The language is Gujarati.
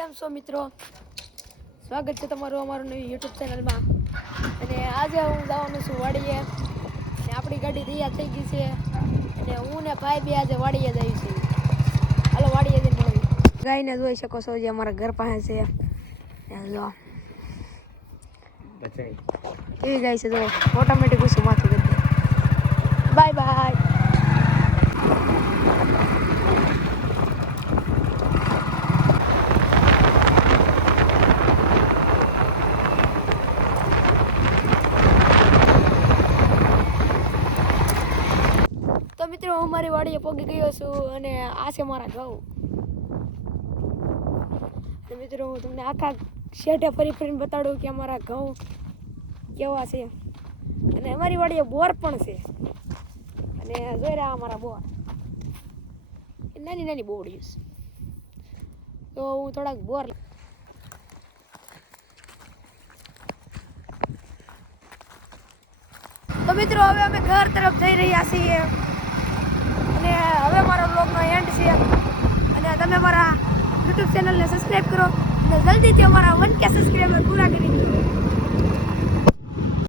કેમ છો મિત્રો? સ્વાગત છે તમારું અમારું નવી YouTube ચેનલમાં. અને આજે હું જવાનું છું વાડીએ. અને આપણી ગાડી તૈયાર થઈ ગઈ છે અને હું ને ભાઈ બે આજે વાડીએ જઈએ છીએ. હાલો વાડીએ જઈને મળીએ. ગાયને જોઈ શકો છો જે અમારા ઘર પાસે છે. જો બચાઈ કેવી ગાય છે જો ઓટોમેટિક ઉસું માથું કરી દે. Bye bye. તો મિત્રો હું મારી વાડીએ પહોંચી ગયો છું અને આ છે મારા ઘઉં. અને મિત્રો હું તમને આખા શેઢે ફરીને બતાડું કે અમારા ઘઉં કેવા છે. અને અમારી વાડીએ બોર પણ છે. અને જોઈ રહ્યા અમારા બોર નાની નાની બોડીઓ છે. તો હું થોડાક બોર તો મિત્રો હવે અમે ઘર તરફ જઈ રહ્યા છીએ અને હવે મારો બ્લોગનો એન્ડ છે. અને તમે મારા YouTube ચેનલને સબસ્ક્રાઈબ કરો અને જલ્દીથી અમારા 1K સબસ્ક્રાઈબર પૂરા કરી દો.